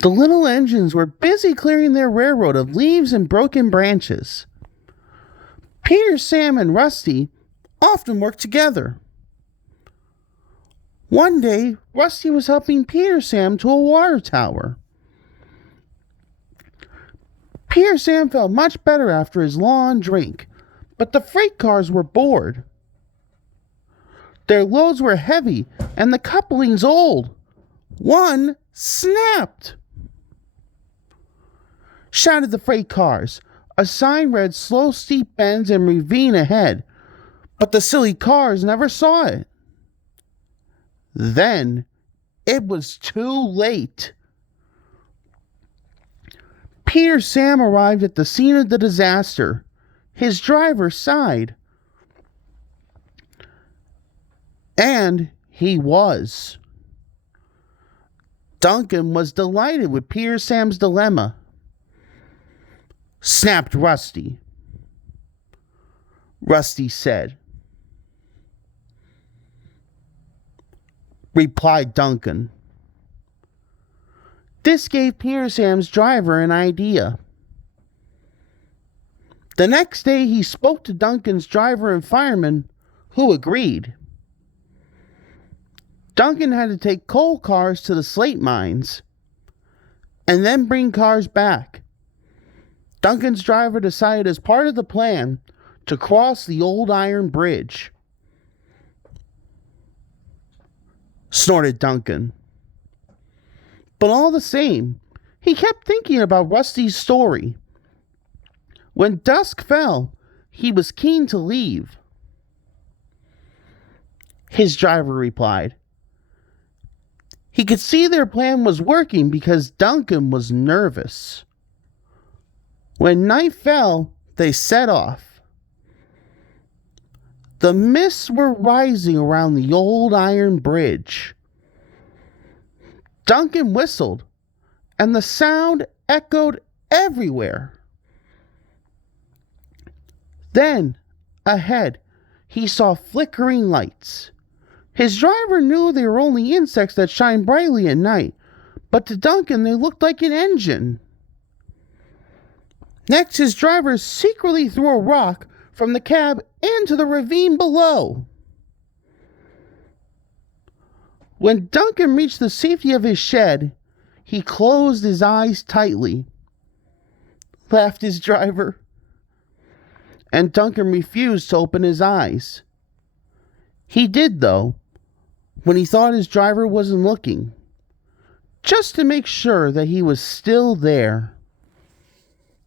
The little engines were busy clearing their railroad of leaves and broken branches. Peter, Sam, and Rusty often worked together. One day, Rusty was helping Peter Sam to a water tower. Peter Sam felt much better after his long drink, but the freight cars were bored. Their loads were heavy and the couplings old. One snapped. Shouted the freight cars. A sign read slow steep bends and ravine ahead, but the silly cars never saw it. Then it was too late. Peter Sam arrived at the scene of the disaster. His driver sighed. And he was. Duncan was delighted with Peter Sam's dilemma. Snapped Rusty. Rusty said. Replied Duncan. This gave Peter Sam's driver an idea. The next day he spoke to Duncan's driver and fireman, who agreed. Duncan had to take coal cars to the slate mines and then bring cars back. Duncan's driver decided as part of the plan to cross the old iron bridge. Snorted Duncan. But all the same, he kept thinking about Rusty's story. When dusk fell, he was keen to leave. His driver replied. He could see their plan was working because Duncan was nervous. When night fell, they set off. The mists were rising around the old iron bridge. Duncan whistled, and the sound echoed everywhere. Then, ahead, he saw flickering lights. His driver knew they were only insects that shine brightly at night, but to Duncan they looked like an engine. Next, his driver secretly threw a rock from the cab into the ravine below. When Duncan reached the safety of his shed, he closed his eyes tightly. Laughed his driver. And Duncan refused to open his eyes. He did, though, when he thought his driver wasn't looking, just to make sure that he was still there.